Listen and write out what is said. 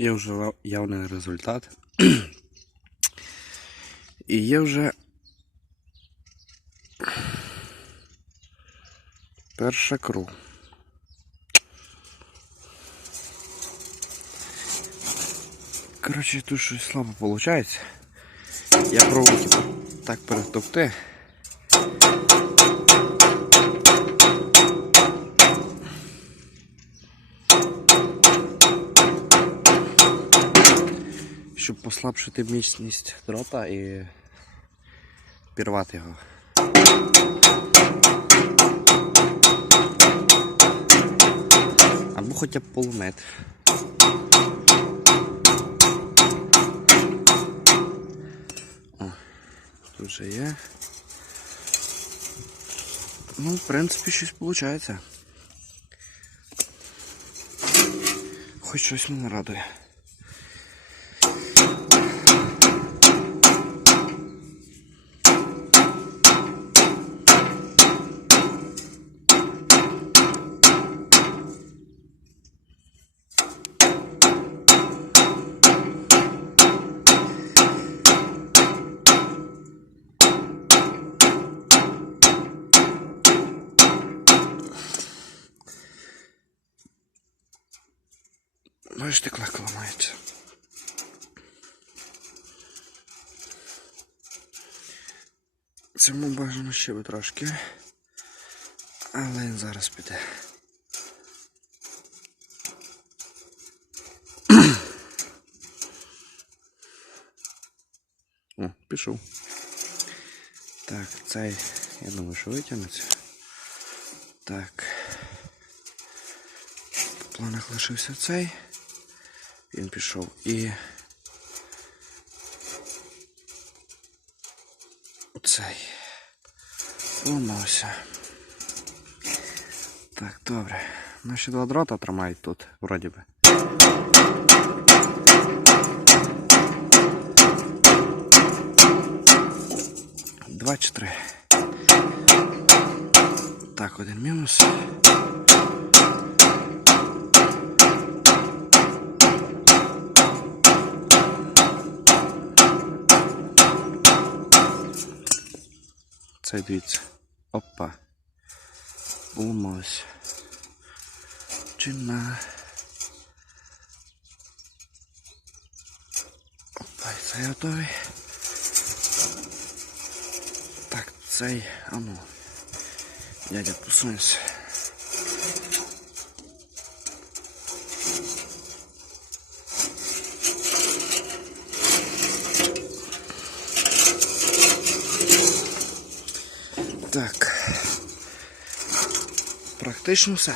Є вже ла- явний результат. І є вже перша кру. Коротше, тут щось слабо виходить. Я пробую типу, так перетовкти. Щоб послабшити міцність дрота і пірвати його. Або хоча б полумет. О, тут вже є. Ну, в принципі, щось виходить. Хоч щось мене радує. Бачите, клака ламається. Цьому бажано ще би трошки. Але він зараз піде. О, пішов. Так, цей, я думаю, що витягнеться. Так. В планах лишився цей. Він пішов і. Оцей. Ламався. Так, добре. Наші два дрота тримають тут, вроді би. Два чи три. Так, один мінус. Це дивіться. Опа. Поламалось. Чина. Опа, цей готовий. Так, цей, а ну. Дядя, посунься. Так. Практично все.